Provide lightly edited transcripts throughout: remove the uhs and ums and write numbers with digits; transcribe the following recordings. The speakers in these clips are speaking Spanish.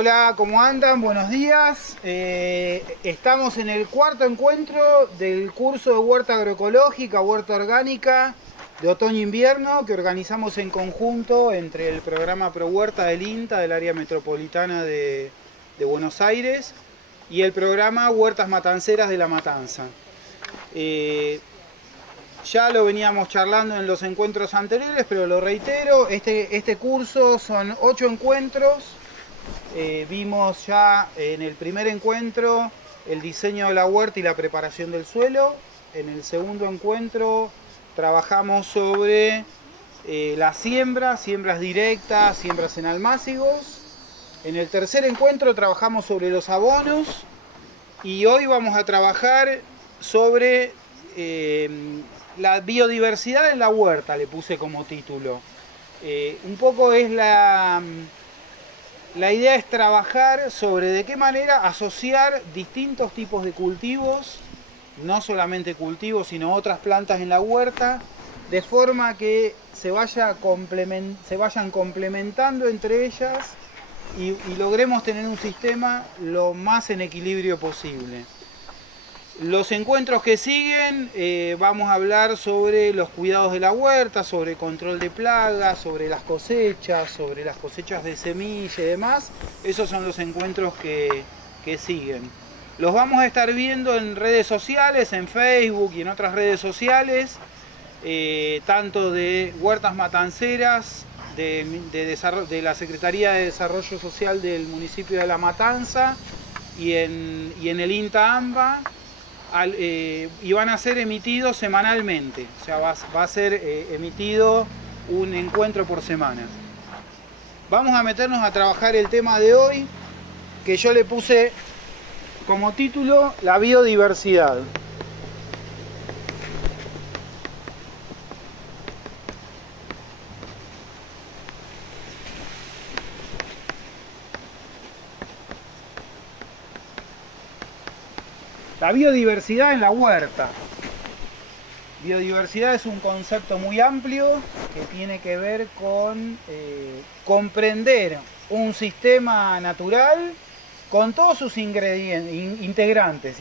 Hola, ¿cómo andan? Buenos días. Estamos en el cuarto encuentro del curso de huerta agroecológica, huerta orgánica de otoño-invierno que organizamos en conjunto entre el programa Pro Huerta del INTA del área metropolitana de Buenos Aires y el programa Huertas Matanceras de La Matanza. Ya lo veníamos charlando en los encuentros anteriores, pero lo reitero, este curso son 8 encuentros. Vimos ya en el primer encuentro el diseño de la huerta y la preparación del suelo. En el segundo encuentro trabajamos sobre las siembras directas, siembras en almácigos. En el tercer encuentro trabajamos sobre los abonos y hoy vamos a trabajar sobre la biodiversidad en la huerta, le puse como título. Un poco es la idea es trabajar sobre de qué manera asociar distintos tipos de cultivos, no solamente cultivos, sino otras plantas en la huerta, de forma que se vayan complementando entre ellas y logremos tener un sistema lo más en equilibrio posible. Los encuentros que siguen vamos a hablar sobre los cuidados de la huerta, sobre control de plagas, sobre las cosechas de semilla y demás. Esos son los encuentros que siguen. Los vamos a estar viendo en redes sociales, en Facebook y en otras redes sociales, tanto de Huertas Matanceras, de la Secretaría de Desarrollo Social del municipio de La Matanza y en el INTA AMBA. Y van a ser emitidos semanalmente, o sea, va a ser emitido un encuentro por semana. Vamos a meternos a trabajar el tema de hoy, que yo le puse como título la biodiversidad. La biodiversidad en la huerta. Biodiversidad es un concepto muy amplio que tiene que ver con comprender un sistema natural con todos sus integrantes,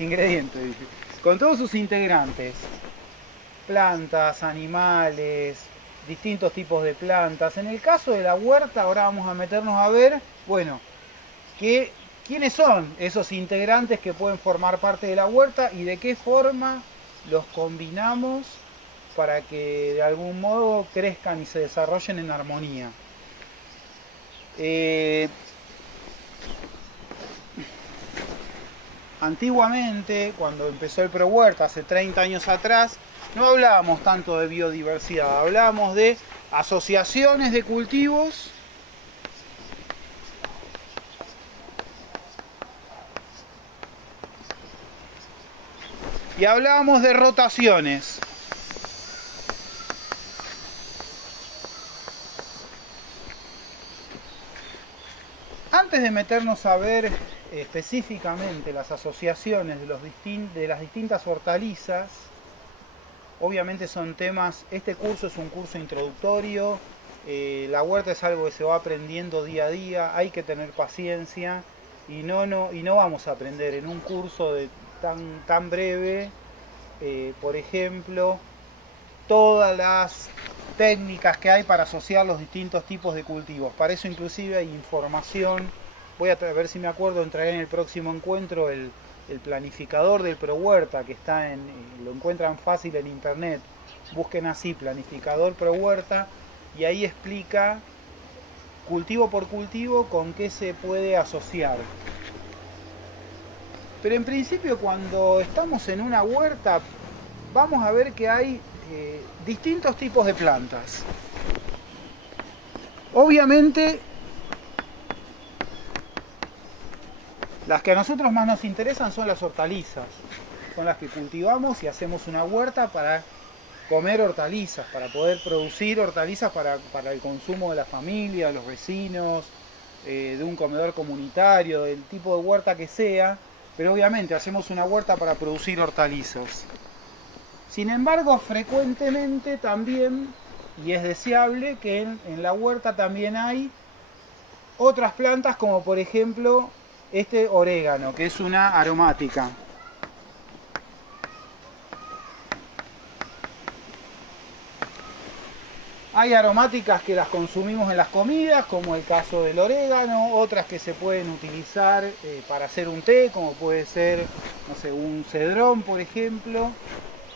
con todos sus integrantes, plantas, animales, distintos tipos de plantas. En el caso de la huerta, ahora vamos a meternos a ver, bueno, ¿quiénes son esos integrantes que pueden formar parte de la huerta y de qué forma los combinamos para que de algún modo crezcan y se desarrollen en armonía? Antiguamente, cuando empezó el Pro Huerta, hace 30 años atrás, no hablábamos tanto de biodiversidad, hablábamos de asociaciones de cultivos y hablábamos de rotaciones. Antes de meternos a ver específicamente las asociaciones de las distintas hortalizas, obviamente son temas, este curso es un curso introductorio, la huerta es algo que se va aprendiendo día a día, hay que tener paciencia y no vamos a aprender en un curso tan breve, por ejemplo, todas las técnicas que hay para asociar los distintos tipos de cultivos. Para eso inclusive hay información. Voy a ver si me acuerdo, entraré en el próximo encuentro el planificador del Pro Huerta, que lo encuentran fácil en internet. Busquen así, planificador Pro Huerta, y ahí explica cultivo por cultivo con qué se puede asociar. Pero en principio, cuando estamos en una huerta, vamos a ver que hay distintos tipos de plantas. Obviamente, las que a nosotros más nos interesan son las hortalizas. Son las que cultivamos y hacemos una huerta para comer hortalizas, para poder producir hortalizas para el consumo de la familia, de los vecinos, de un comedor comunitario, del tipo de huerta que sea. Pero obviamente hacemos una huerta para producir hortalizas. Sin embargo, frecuentemente también, y es deseable, que en la huerta también hay otras plantas como por ejemplo este orégano, que es una aromática. Hay aromáticas que las consumimos en las comidas, como el caso del orégano, otras que se pueden utilizar para hacer un té, como puede ser, no sé, un cedrón, por ejemplo.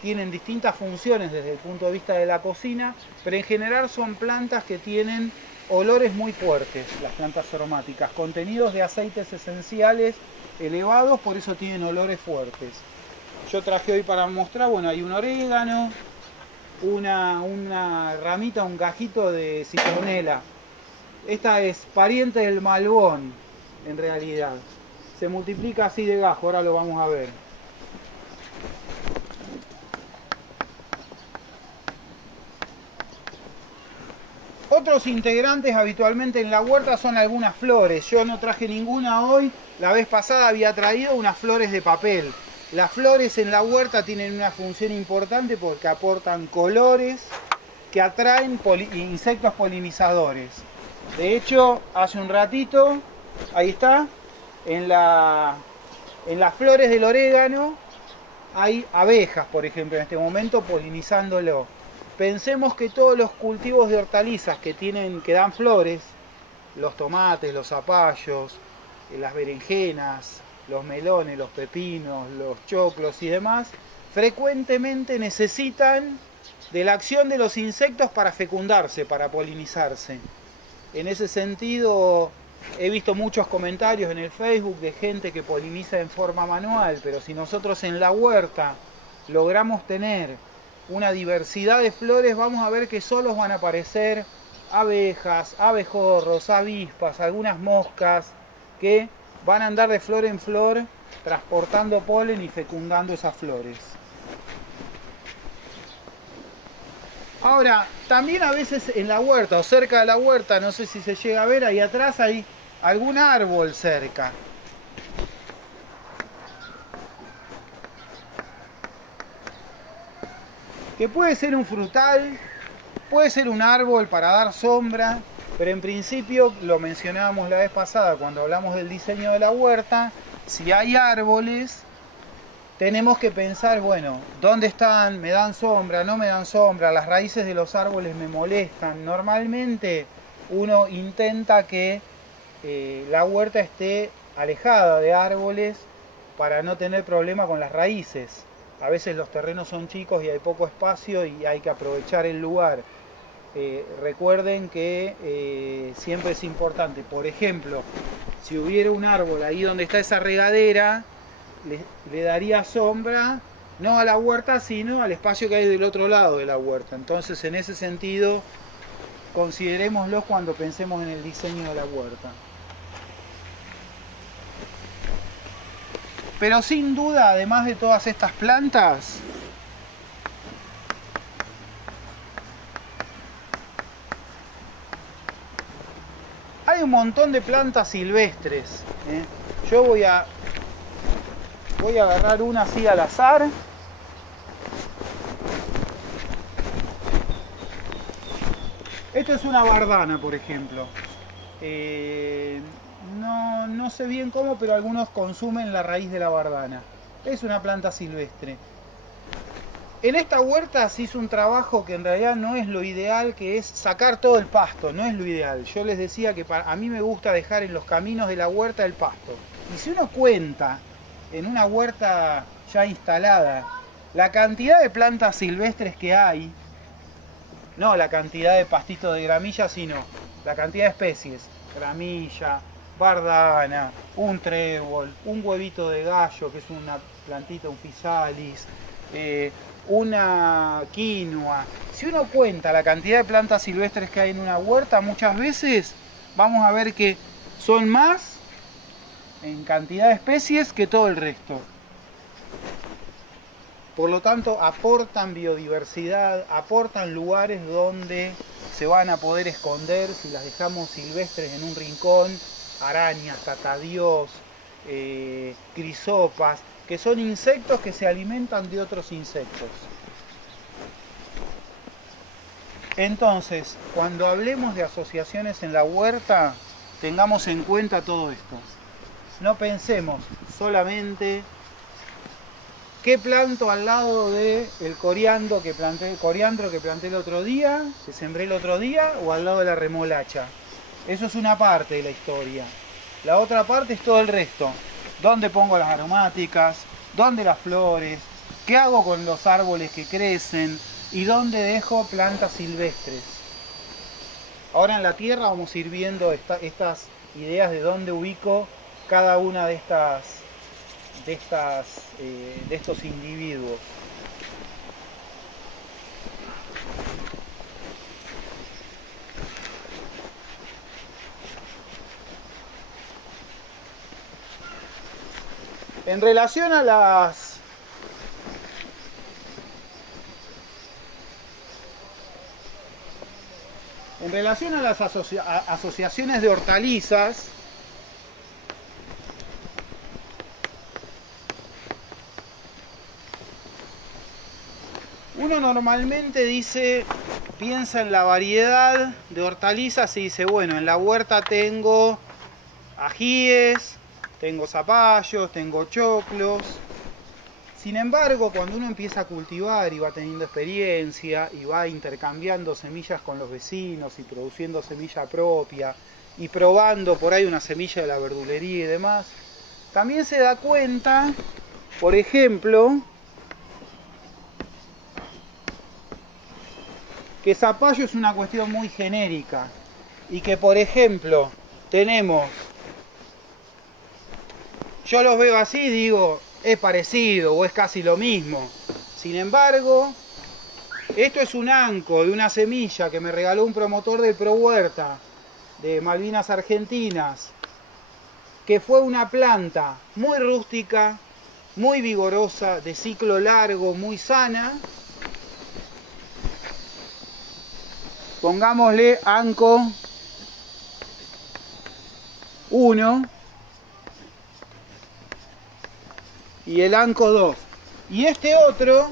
Tienen distintas funciones desde el punto de vista de la cocina, pero en general son plantas que tienen olores muy fuertes, las plantas aromáticas, contenidos de aceites esenciales elevados, por eso tienen olores fuertes. Yo traje hoy para mostrar, bueno, hay un orégano, una ramita, un gajito de citronela. Esta es pariente del malbón, en realidad. Se multiplica así de gajo, ahora lo vamos a ver. Otros integrantes habitualmente en la huerta son algunas flores. Yo no traje ninguna hoy. La vez pasada había traído unas flores de papel. Las flores en la huerta tienen una función importante porque aportan colores que atraen insectos polinizadores. De hecho, hace un ratito, ahí está, en las flores del orégano hay abejas, por ejemplo, en este momento polinizándolo. Pensemos que todos los cultivos de hortalizas que dan flores, los tomates, los zapallos, las berenjenas, los melones, los pepinos, los choclos y demás, frecuentemente necesitan de la acción de los insectos para fecundarse, para polinizarse. En ese sentido, he visto muchos comentarios en el Facebook de gente que poliniza en forma manual, pero si nosotros en la huerta logramos tener una diversidad de flores, vamos a ver que solos van a aparecer abejas, abejorros, avispas, algunas moscas que van a andar de flor en flor transportando polen y fecundando esas flores. Ahora, también a veces en la huerta o cerca de la huerta, no sé si se llega a ver, ahí atrás hay algún árbol cerca. Que puede ser un frutal, puede ser un árbol para dar sombra, pero en principio, lo mencionábamos la vez pasada cuando hablamos del diseño de la huerta, si hay árboles, tenemos que pensar, bueno, ¿dónde están? ¿Me dan sombra? ¿No me dan sombra? Las raíces de los árboles me molestan. Normalmente uno intenta que la huerta esté alejada de árboles para no tener problema con las raíces. A veces los terrenos son chicos y hay poco espacio y hay que aprovechar el lugar. Recuerden que siempre es importante, por ejemplo, si hubiera un árbol ahí donde está esa regadera, le daría sombra no a la huerta, sino al espacio que hay del otro lado de la huerta. Entonces, en ese sentido, considerémoslo cuando pensemos en el diseño de la huerta. Pero sin duda, además de todas estas plantas, hay un montón de plantas silvestres. Yo voy a agarrar una así al azar. Esta es una bardana, por ejemplo. No sé bien cómo, pero algunos consumen la raíz de la bardana. Es una planta silvestre. En esta huerta se hizo un trabajo que en realidad no es lo ideal, que es sacar todo el pasto, no es lo ideal. Yo les decía que a mí me gusta dejar en los caminos de la huerta el pasto. Y si uno cuenta en una huerta ya instalada la cantidad de plantas silvestres que hay, no la cantidad de pastitos de gramilla, sino la cantidad de especies, gramilla, bardana, un trébol, un huevito de gallo, que es una plantita, un physalis, una quinoa. Si uno cuenta la cantidad de plantas silvestres que hay en una huerta, muchas veces vamos a ver que son más en cantidad de especies que todo el resto. Por lo tanto, aportan biodiversidad, aportan lugares donde se van a poder esconder si las dejamos silvestres en un rincón, arañas, tatadiós, crisopas, que son insectos que se alimentan de otros insectos. Entonces, cuando hablemos de asociaciones en la huerta, tengamos en cuenta todo esto. No pensemos solamente qué planto al lado del coriandro que planté el otro día, que sembré el otro día, o al lado de la remolacha. Eso es una parte de la historia. La otra parte es todo el resto. ¿Dónde pongo las aromáticas? ¿Dónde las flores? ¿Qué hago con los árboles que crecen? ¿Y dónde dejo plantas silvestres? Ahora en la tierra vamos a ir viendo estas ideas de dónde ubico cada una de estos individuos. En relación a las asociaciones de hortalizas, uno normalmente piensa en la variedad de hortalizas y dice, bueno, en la huerta tengo ajíes, tengo zapallos, tengo choclos. Sin embargo, cuando uno empieza a cultivar y va teniendo experiencia y va intercambiando semillas con los vecinos y produciendo semilla propia y probando por ahí una semilla de la verdulería y demás, también se da cuenta, por ejemplo, que zapallo es una cuestión muy genérica y que, por ejemplo, yo los veo así y digo, es parecido o es casi lo mismo. Sin embargo, esto es un anco de una semilla que me regaló un promotor del Pro Huerta de Malvinas Argentinas, que fue una planta muy rústica, muy vigorosa, de ciclo largo, muy sana. Pongámosle anco 1 y el anco 2. Y este otro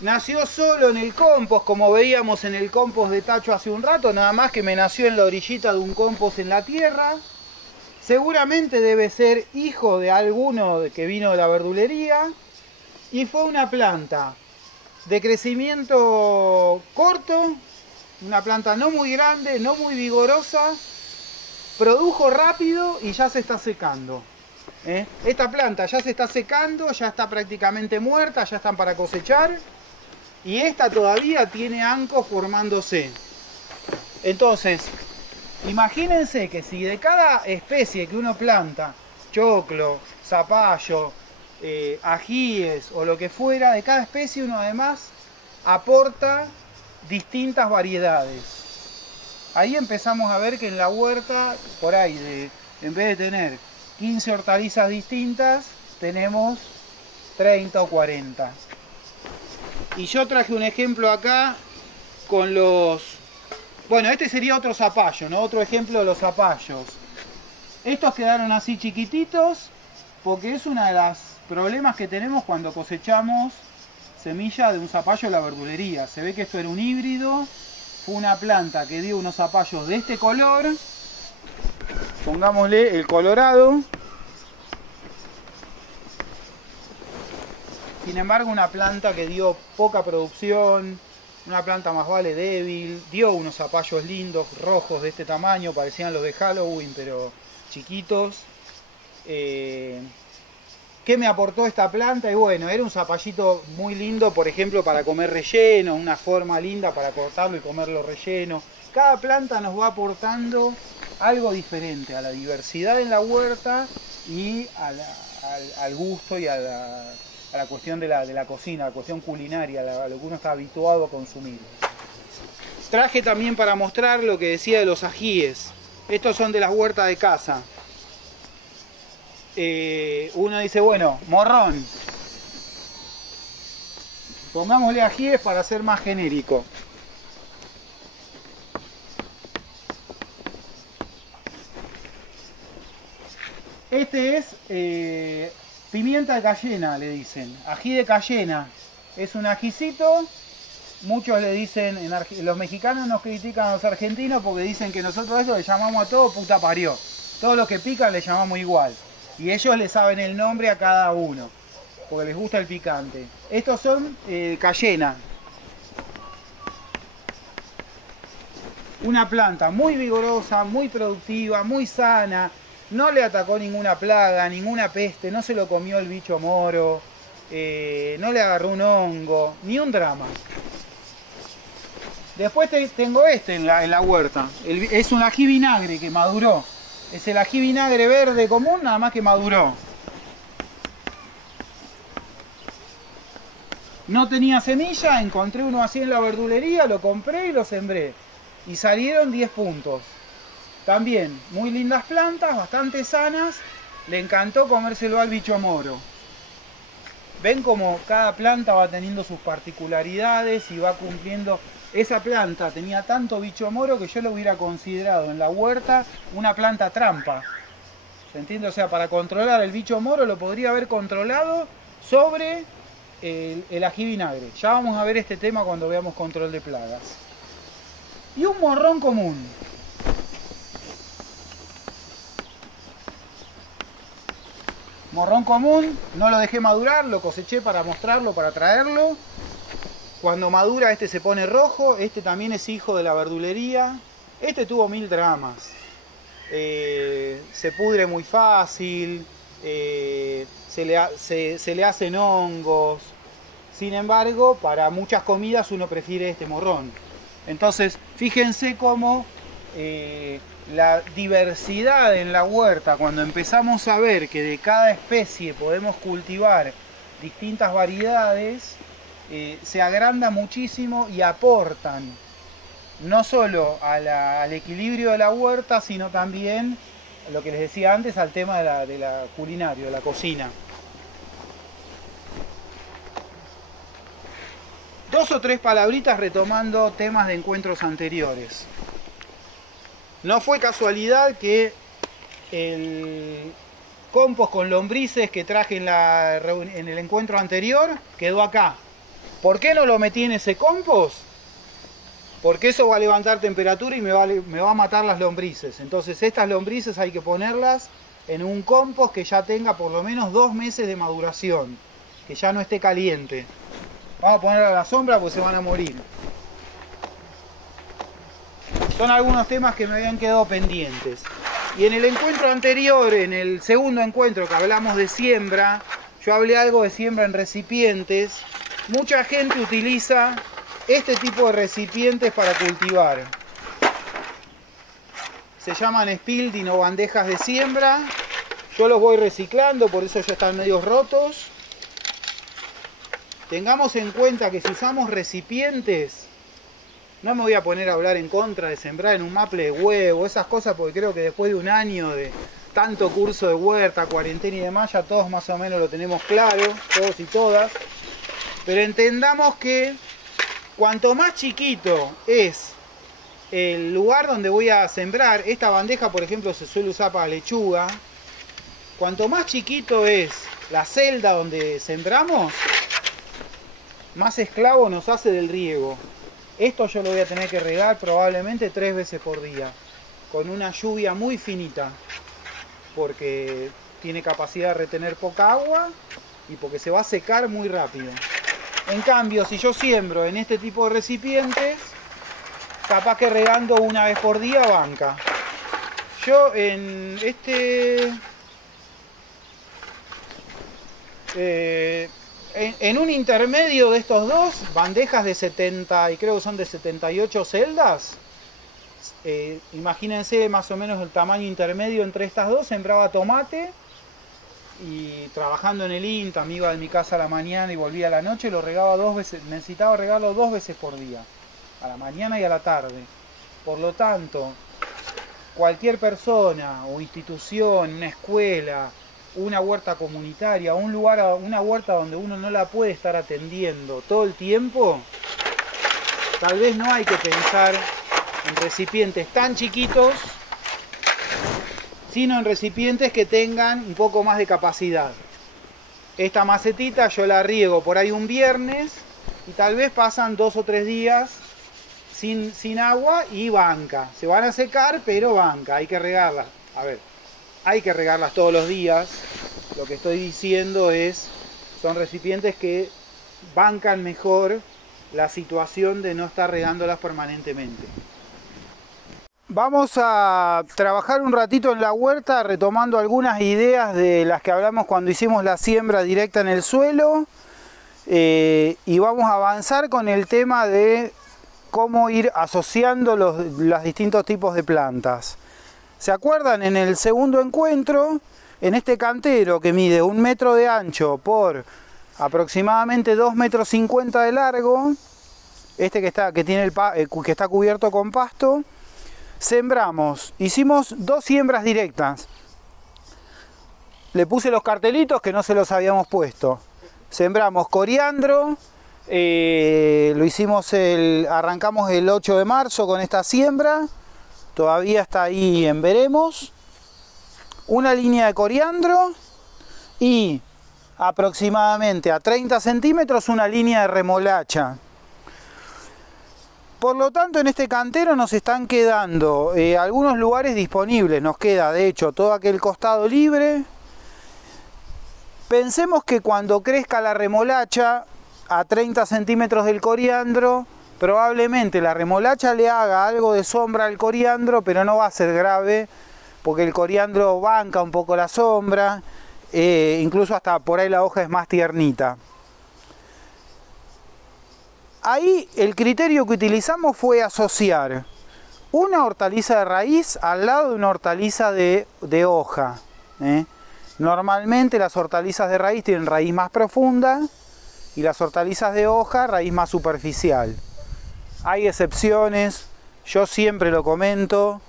nació solo en el compost, como veíamos en el compost de Tacho hace un rato, nada más que me nació en la orillita de un compost en la tierra. Seguramente debe ser hijo de alguno que vino de la verdulería y fue una planta de crecimiento corto, una planta no muy grande, no muy vigorosa, produjo rápido y ya se está secando. Esta planta ya se está secando, ya está prácticamente muerta, ya están para cosechar y esta todavía tiene ancos formándose. Entonces, imagínense que si de cada especie que uno planta, choclo, zapallo, ajíes o lo que fuera, de cada especie uno además aporta distintas variedades. Ahí empezamos a ver que en la huerta, por ahí, en vez de tener 15 hortalizas distintas, tenemos 30 o 40. Y yo traje un ejemplo acá con los... Bueno, este sería otro zapallo, ¿no? Otro ejemplo de los zapallos. Estos quedaron así chiquititos porque es uno de los problemas que tenemos cuando cosechamos semilla de un zapallo de la verdulería. Se ve que esto era un híbrido, fue una planta que dio unos zapallos de este color. Pongámosle el colorado. Sin embargo, una planta que dio poca producción, una planta más vale débil, dio unos zapallos lindos, rojos de este tamaño, parecían los de Halloween, pero chiquitos. ¿Qué me aportó esta planta? Y bueno, era un zapallito muy lindo, por ejemplo, para comer relleno, una forma linda para cortarlo y comerlo relleno. Cada planta nos va aportando algo diferente a la diversidad en la huerta y al gusto y a la cuestión de la cocina, a la cuestión culinaria, a lo que uno está habituado a consumir. Traje también para mostrar lo que decía de los ajíes. Estos son de las huertas de casa. Uno dice, bueno, morrón. Pongámosle ajíes para ser más genérico. Este es pimienta de cayena, le dicen. Ají de cayena. Es un ajicito muchos le dicen, los mexicanos nos critican a los argentinos porque dicen que nosotros eso le llamamos a todo puta parió. Todos los que pican le llamamos igual. Y ellos le saben el nombre a cada uno, porque les gusta el picante. Estos son cayena. Una planta muy vigorosa, muy productiva, muy sana. No le atacó ninguna plaga, ninguna peste, no se lo comió el bicho moro, no le agarró un hongo, ni un drama. Después tengo este en la huerta. Es un ají vinagre que maduró. Es el ají vinagre verde común, nada más que maduró. No tenía semilla, encontré uno así en la verdulería, lo compré y lo sembré. Y salieron 10 puntos. También, muy lindas plantas, bastante sanas. Le encantó comérselo al bicho moro. Ven como cada planta va teniendo sus particularidades y va cumpliendo. Esa planta tenía tanto bicho moro que yo lo hubiera considerado en la huerta una planta trampa. ¿Se entiende? O sea, para controlar el bicho moro lo podría haber controlado sobre el ají vinagre. Ya vamos a ver este tema cuando veamos control de plagas. Y un morrón común. Morrón común, no lo dejé madurar, lo coseché para mostrarlo, para traerlo. Cuando madura este se pone rojo, este también es hijo de la verdulería. Este tuvo 1000 dramas. Se pudre muy fácil, se le hacen hongos. Sin embargo, para muchas comidas uno prefiere este morrón. Entonces, fíjense cómo la diversidad en la huerta, cuando empezamos a ver que de cada especie podemos cultivar distintas variedades, se agranda muchísimo y aportan no solo al equilibrio de la huerta, sino también, lo que les decía antes, al tema de la culinaria, de la cocina. 2 o 3 palabritas retomando temas de encuentros anteriores. No fue casualidad que el compost con lombrices que traje en el encuentro anterior quedó acá. ¿Por qué no lo metí en ese compost? Porque eso va a levantar temperatura y me va a matar las lombrices. Entonces estas lombrices hay que ponerlas en un compost que ya tenga por lo menos 2 meses de maduración, que ya no esté caliente. Vamos a ponerla a la sombra porque se van a morir. Son algunos temas que me habían quedado pendientes. Y en el encuentro anterior, en el segundo encuentro que hablamos de siembra, yo hablé algo de siembra en recipientes. Mucha gente utiliza este tipo de recipientes para cultivar. Se llaman spilding o bandejas de siembra. Yo los voy reciclando, por eso ya están medio rotos. Tengamos en cuenta que si usamos recipientes, no me voy a poner a hablar en contra de sembrar en un maple de huevo, esas cosas, porque creo que después de un año de tanto curso de huerta, cuarentena y demás, ya todos más o menos lo tenemos claro, todos y todas. Pero entendamos que cuanto más chiquito es el lugar donde voy a sembrar, esta bandeja por ejemplo se suele usar para lechuga, cuanto más chiquito es la celda donde sembramos, más esclavo nos hace del riego. Esto yo lo voy a tener que regar probablemente 3 veces por día, con una lluvia muy finita, porque tiene capacidad de retener poca agua y porque se va a secar muy rápido. En cambio, si yo siembro en este tipo de recipientes, capaz que regando 1 vez por día banca. Yo en en un intermedio de estos dos, bandejas de 70, y creo que son de 78 celdas, imagínense más o menos el tamaño intermedio entre estas dos, sembraba tomate y trabajando en el INTA, me iba de mi casa a la mañana y volvía a la noche, lo regaba 2 veces, necesitaba regarlo 2 veces por día, a la mañana y a la tarde. Por lo tanto, cualquier persona o institución, una escuela, una huerta comunitaria, un lugar, una huerta donde uno no la puede estar atendiendo todo el tiempo, tal vez no hay que pensar en recipientes tan chiquitos, sino en recipientes que tengan un poco más de capacidad. Esta macetita yo la riego por ahí un viernes y tal vez pasan 2 o 3 días sin agua y banca. Se van a secar, pero banca, hay que regarlas. A ver, hay que regarlas todos los días. Lo que estoy diciendo es, son recipientes que bancan mejor la situación de no estar regándolas permanentemente. Vamos a trabajar un ratito en la huerta retomando algunas ideas de las que hablamos cuando hicimos la siembra directa en el suelo, y vamos a avanzar con el tema de cómo ir asociando los distintos tipos de plantas. ¿Se acuerdan? En el segundo encuentro, en este cantero que mide 1 metro de ancho por aproximadamente 2,50 metros de largo, este que está cubierto con pasto, sembramos, hicimos 2 siembras directas. Le puse los cartelitos que no se los habíamos puesto. Sembramos coriandro, arrancamos el 8 de marzo con esta siembra, todavía está ahí en veremos. Una línea de coriandro y aproximadamente a 30 centímetros una línea de remolacha. Por lo tanto, en este cantero nos están quedando algunos lugares disponibles. Nos queda, de hecho, todo aquel costado libre. Pensemos que cuando crezca la remolacha a 30 centímetros del coriandro, probablemente la remolacha le haga algo de sombra al coriandro, pero no va a ser grave, porque el coriandro banca un poco la sombra, incluso hasta por ahí la hoja es más tiernita. Ahí el criterio que utilizamos fue asociar una hortaliza de raíz al lado de una hortaliza de hoja. Normalmente las hortalizas de raíz tienen raíz más profunda y las hortalizas de hoja raíz más superficial. Hay excepciones, yo siempre lo comento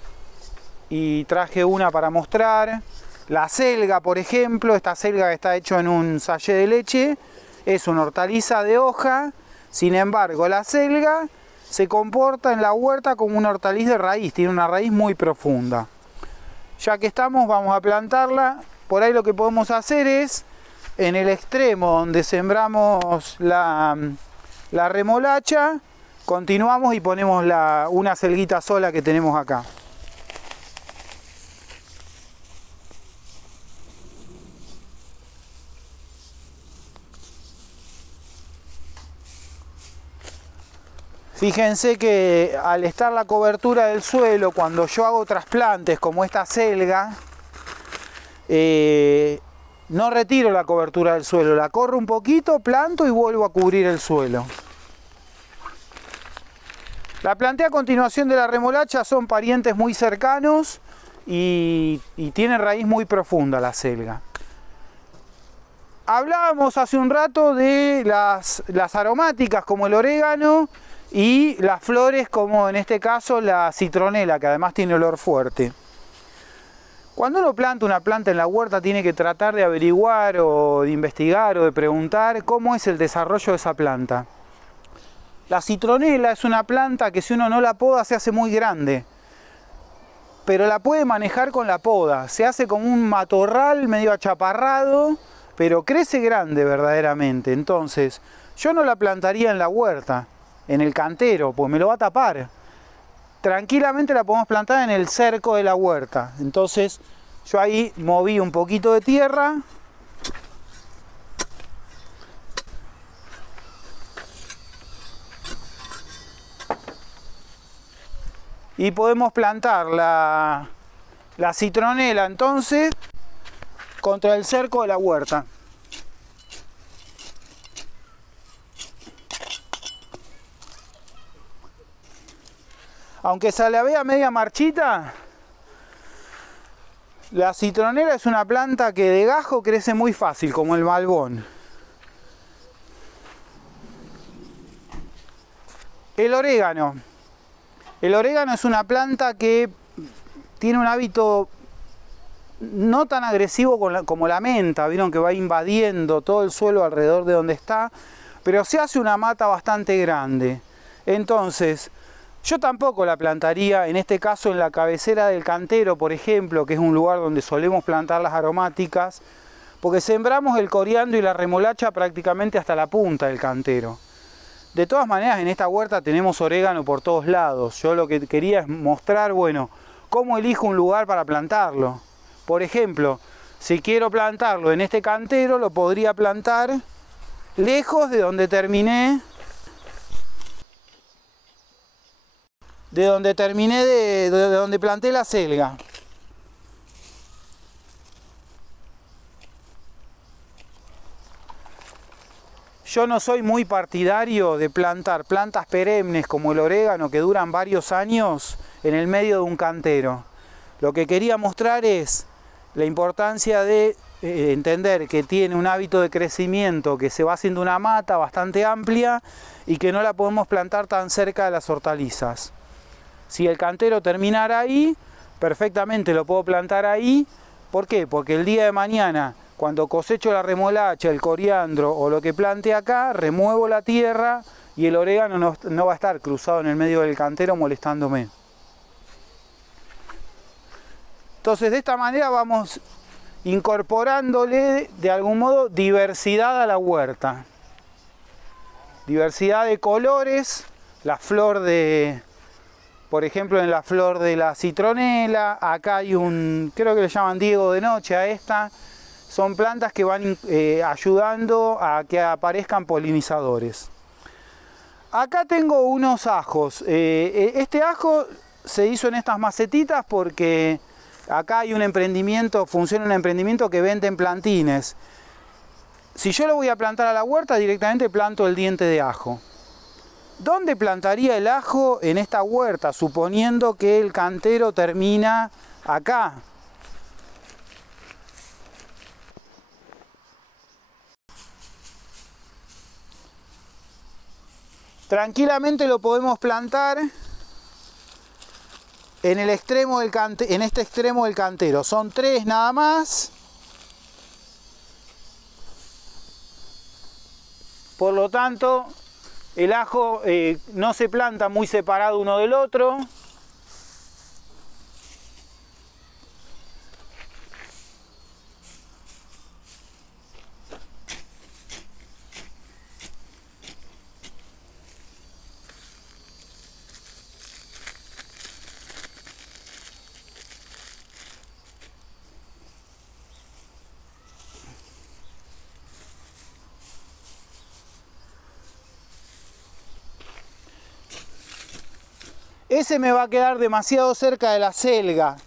y traje una para mostrar. La selga, por ejemplo, esta selga que está hecho en un sachet de leche, es una hortaliza de hoja. Sin embargo, la selga se comporta en la huerta como una hortaliza de raíz, tiene una raíz muy profunda. Ya que estamos, vamos a plantarla. Por ahí lo que podemos hacer es, en el extremo donde sembramos la remolacha, continuamos y ponemos una selguita sola que tenemos acá. Fíjense que al estar la cobertura del suelo, cuando yo hago trasplantes como esta selga, no retiro la cobertura del suelo, la corro un poquito, planto y vuelvo a cubrir el suelo. La planté a continuación de la remolacha, son parientes muy cercanos y tiene raíz muy profunda la selga. Hablábamos hace un rato de las aromáticas como el orégano, y las flores como en este caso la citronela, que además tiene olor fuerte. Cuando uno planta una planta en la huerta tiene que tratar de averiguar o de investigar o de preguntar cómo es el desarrollo de esa planta. La citronela es una planta que si uno no la poda se hace muy grande, pero la puede manejar con la poda. Se hace como un matorral medio achaparrado, pero crece grande verdaderamente. Entonces yo no la plantaría en la huerta, en el cantero, pues me lo va a tapar. Tranquilamente la podemos plantar en el cerco de la huerta. Entonces yo ahí moví un poquito de tierra y podemos plantar la citronela entonces contra el cerco de la huerta. Aunque se la vea media marchita, la citronela es una planta que de gajo crece muy fácil, como el malbón. El orégano. El orégano es una planta que tiene un hábito no tan agresivo como la menta. Vieron que va invadiendo todo el suelo alrededor de donde está, pero se hace una mata bastante grande. Entonces, yo tampoco la plantaría, en este caso en la cabecera del cantero, por ejemplo, que es un lugar donde solemos plantar las aromáticas, porque sembramos el coriandro y la remolacha prácticamente hasta la punta del cantero. De todas maneras, en esta huerta tenemos orégano por todos lados. Yo lo que quería es mostrar, bueno, cómo elijo un lugar para plantarlo. Por ejemplo, si quiero plantarlo en este cantero, lo podría plantar lejos de donde terminé. De donde planté la selga. Yo no soy muy partidario de plantar plantas perennes como el orégano que duran varios años en el medio de un cantero. Lo que quería mostrar es la importancia de entender que tiene un hábito de crecimiento, que se va haciendo una mata bastante amplia y que no la podemos plantar tan cerca de las hortalizas. Si el cantero terminara ahí, perfectamente lo puedo plantar ahí. ¿Por qué? Porque el día de mañana, cuando cosecho la remolacha, el coriandro o lo que plante acá, remuevo la tierra y el orégano no va a estar cruzado en el medio del cantero molestándome. Entonces, de esta manera vamos incorporándole de algún modo diversidad a la huerta. Diversidad de colores, la flor de... Por ejemplo, en la flor de la citronela, acá hay creo que le llaman Diego de noche a esta. Son plantas que van ayudando a que aparezcan polinizadores. Acá tengo unos ajos. Este ajo se hizo en estas macetitas porque acá hay un emprendimiento, funciona un emprendimiento que venden plantines. Si yo lo voy a plantar a la huerta, directamente planto el diente de ajo. ¿Dónde plantaría el ajo en esta huerta, suponiendo que el cantero termina acá? Tranquilamente lo podemos plantar en el extremo en este extremo del cantero. Son 3 nada más. Por lo tanto, el ajo no se planta muy separado uno del otro. Ese me va a quedar demasiado cerca de la selga.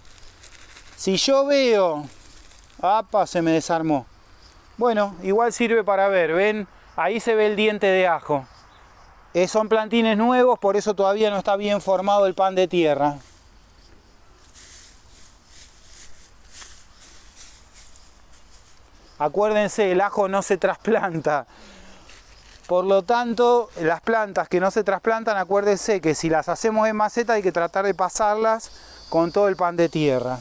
Si yo veo... ¡Apa! Se me desarmó. Bueno, igual sirve para ver. ¿Ven? Ahí se ve el diente de ajo. Son plantines nuevos, por eso todavía no está bien formado el pan de tierra. Acuérdense, el ajo no se trasplanta. Por lo tanto, las plantas que no se trasplantan, acuérdense que si las hacemos en maceta hay que tratar de pasarlas con todo el pan de tierra.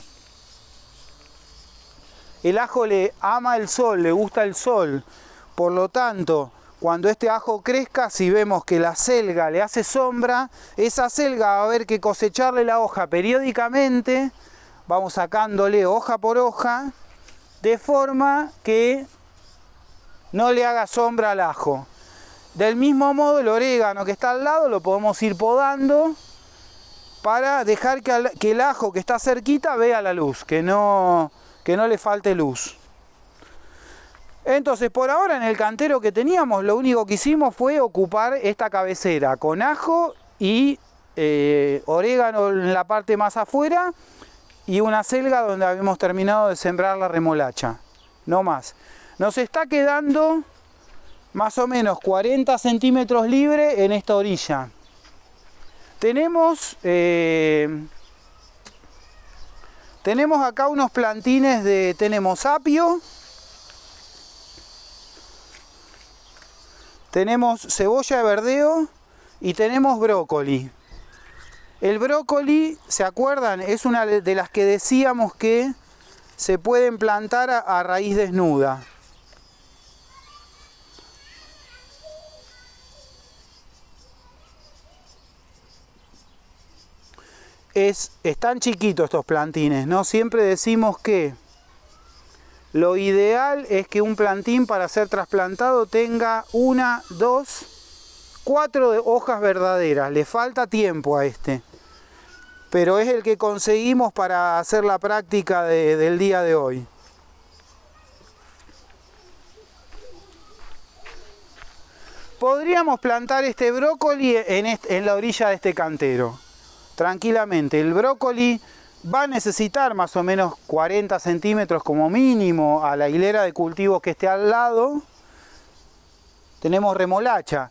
El ajo le ama el sol, le gusta el sol. Por lo tanto, cuando este ajo crezca, si vemos que la selga le hace sombra, esa selga va a haber que cosecharle la hoja periódicamente. Vamos sacándole hoja por hoja, de forma que no le haga sombra al ajo. Del mismo modo, el orégano que está al lado lo podemos ir podando para dejar que el ajo que está cerquita vea la luz, que no le falte luz. Entonces, por ahora en el cantero que teníamos, lo único que hicimos fue ocupar esta cabecera con ajo y orégano en la parte más afuera y una selga donde habíamos terminado de sembrar la remolacha. No más. Nos está quedando más o menos 40 centímetros libre en esta orilla. Tenemos acá unos plantines tenemos apio, tenemos cebolla de verdeo y tenemos brócoli. El brócoli, ¿se acuerdan? Es una de las que decíamos que se pueden plantar a raíz desnuda. Están chiquitos estos plantines, ¿no? Siempre decimos que lo ideal es que un plantín para ser trasplantado tenga 1, 2, 4 hojas verdaderas, le falta tiempo a este, pero es el que conseguimos para hacer la práctica del día de hoy. Podríamos plantar este brócoli en la orilla de este cantero, tranquilamente. El brócoli va a necesitar más o menos 40 centímetros como mínimo a la hilera de cultivos que esté al lado. Tenemos remolacha.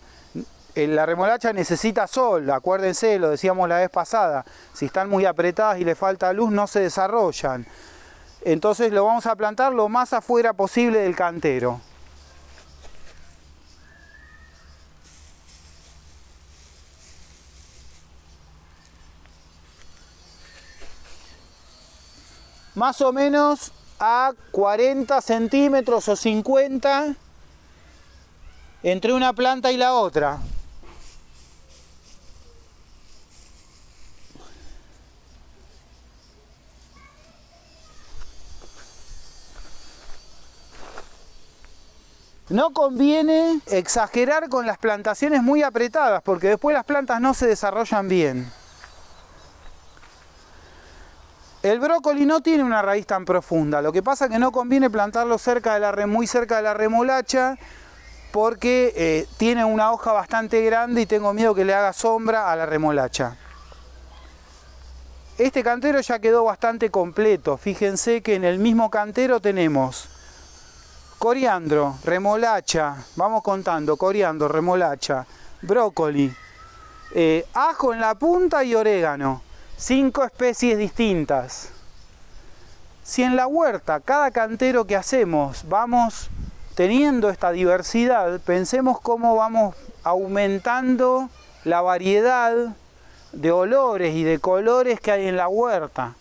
La remolacha necesita sol, acuérdense, lo decíamos la vez pasada. Si están muy apretadas y le falta luz, no se desarrollan. Entonces lo vamos a plantar lo más afuera posible del cantero. Más o menos a 40 centímetros o 50 entre una planta y la otra. No conviene exagerar con las plantaciones muy apretadas, porque después las plantas no se desarrollan bien. El brócoli no tiene una raíz tan profunda, lo que pasa es que no conviene plantarlo muy cerca de la remolacha, porque tiene una hoja bastante grande y tengo miedo que le haga sombra a la remolacha. Este cantero ya quedó bastante completo. Fíjense que en el mismo cantero tenemos coriandro, remolacha, vamos contando, coriandro, remolacha, brócoli, ajo en la punta y orégano. 5 especies distintas. Si en la huerta, cada cantero que hacemos, vamos teniendo esta diversidad, pensemos cómo vamos aumentando la variedad de olores y de colores que hay en la huerta.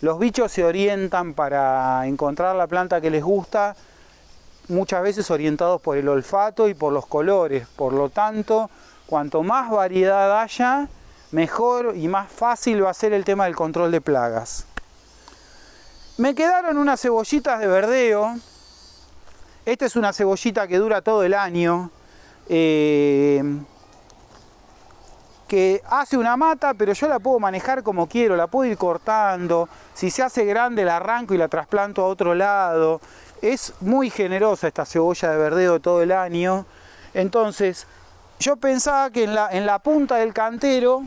Los bichos se orientan para encontrar la planta que les gusta, muchas veces orientados por el olfato y por los colores. Por lo tanto, cuanto más variedad haya, mejor y más fácil va a ser el tema del control de plagas. Me quedaron unas cebollitas de verdeo. Esta es una cebollita que dura todo el año, que hace una mata, pero yo la puedo manejar como quiero, la puedo ir cortando. Si se hace grande la arranco y la trasplanto a otro lado. Es muy generosa esta cebolla de verdeo todo el año. Entonces, yo pensaba que en la punta del cantero,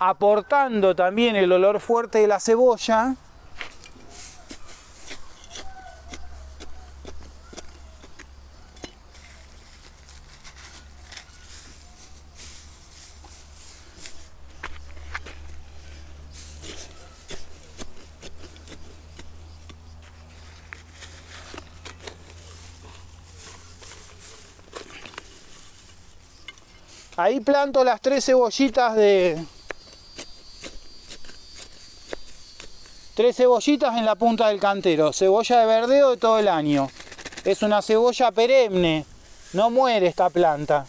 aportando también el olor fuerte de la cebolla, ahí planto las 3 cebollitas de... 3 cebollitas en la punta del cantero, cebolla de verdeo de todo el año. Es una cebolla perenne, no muere esta planta.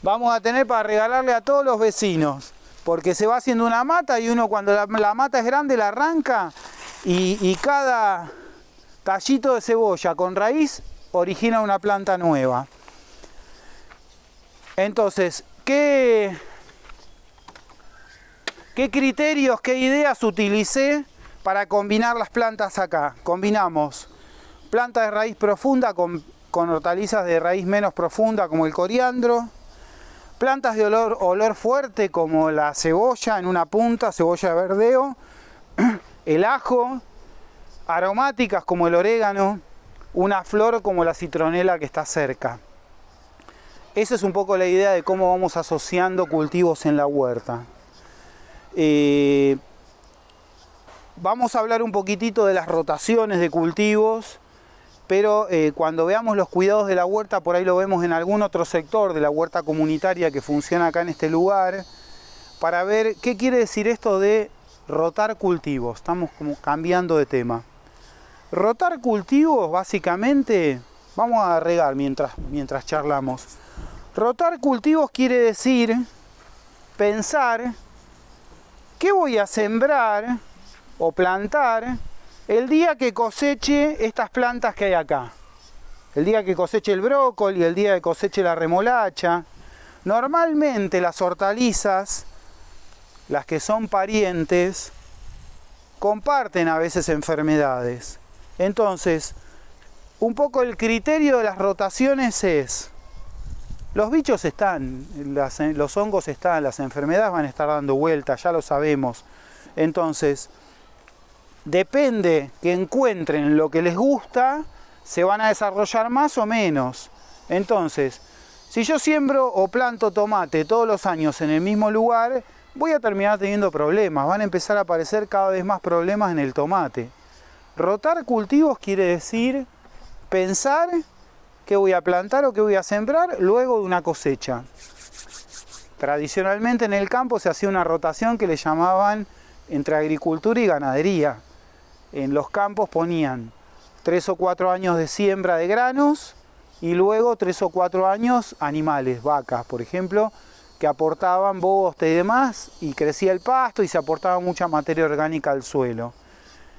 Vamos a tener para regalarle a todos los vecinos, porque se va haciendo una mata y uno cuando la mata es grande la arranca y cada tallito de cebolla con raíz origina una planta nueva. Entonces, ¿qué criterios, qué ideas utilicé para combinar las plantas acá? Combinamos plantas de raíz profunda con hortalizas de raíz menos profunda como el coriandro, plantas de olor fuerte como la cebolla en una punta, cebolla de verdeo, el ajo, aromáticas como el orégano, una flor como la citronela que está cerca. Esa es un poco la idea de cómo vamos asociando cultivos en la huerta. Vamos a hablar un poquitito de las rotaciones de cultivos, pero cuando veamos los cuidados de la huerta, por ahí lo vemos en algún otro sector de la huerta comunitaria que funciona acá en este lugar, para ver qué quiere decir esto de rotar cultivos. Estamos como cambiando de tema. Rotar cultivos, básicamente, vamos a regar mientras charlamos. Rotar cultivos quiere decir pensar qué voy a sembrar o plantar el día que coseche estas plantas que hay acá. el día que coseche el brócoli, el día que coseche la remolacha. Normalmente las hortalizas, las que son parientes, comparten a veces enfermedades. Entonces, un poco el criterio de las rotaciones es, los bichos están, los hongos están, las enfermedades van a estar dando vueltas, ya lo sabemos. Entonces, depende que encuentren lo que les gusta, se van a desarrollar más o menos. Entonces, si yo siembro o planto tomate todos los años en el mismo lugar, voy a terminar teniendo problemas, van a empezar a aparecer cada vez más problemas en el tomate. Rotar cultivos quiere decir pensar qué voy a plantar o qué voy a sembrar luego de una cosecha. Tradicionalmente en el campo se hacía una rotación que le llamaban entre agricultura y ganadería. En los campos ponían 3 o 4 años de siembra de granos y luego 3 o 4 años animales, vacas, por ejemplo, que aportaban bosta y demás, y crecía el pasto y se aportaba mucha materia orgánica al suelo.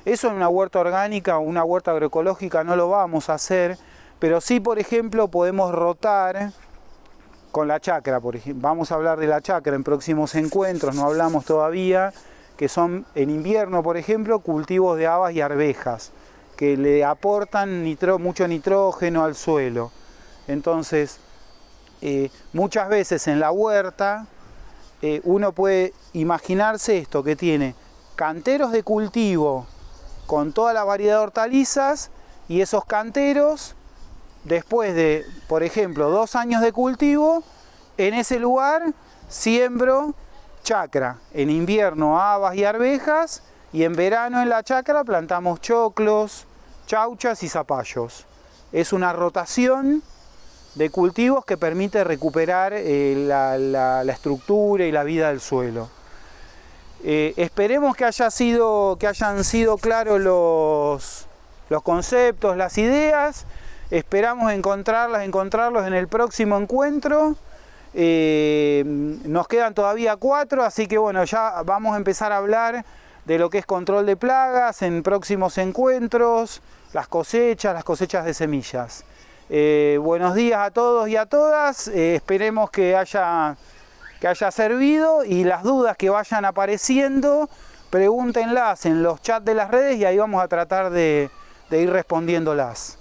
Eso en una huerta orgánica o una huerta agroecológica no lo vamos a hacer, pero sí, por ejemplo, podemos rotar con la chacra. Por ejemplo, vamos a hablar de la chacra en próximos encuentros, no hablamos todavía, que son en invierno, por ejemplo, cultivos de habas y arvejas, que le aportan mucho nitrógeno al suelo. Entonces, muchas veces en la huerta uno puede imaginarse esto, que tiene canteros de cultivo con toda la variedad de hortalizas, y esos canteros, después de, por ejemplo, 2 años de cultivo, en ese lugar siembro chacra. En invierno habas y arvejas, y en verano en la chacra plantamos choclos, chauchas y zapallos. Es una rotación de cultivos que permite recuperar la estructura y la vida del suelo. Esperemos que hayan sido claros los conceptos, las ideas. Esperamos encontrarlos en el próximo encuentro. Nos quedan todavía 4, así que bueno, ya vamos a empezar a hablar de lo que es control de plagas en próximos encuentros, las cosechas de semillas. Buenos días a todos y a todas, esperemos que haya servido, y las dudas que vayan apareciendo, pregúntenlas en los chats de las redes y ahí vamos a tratar de ir respondiéndolas.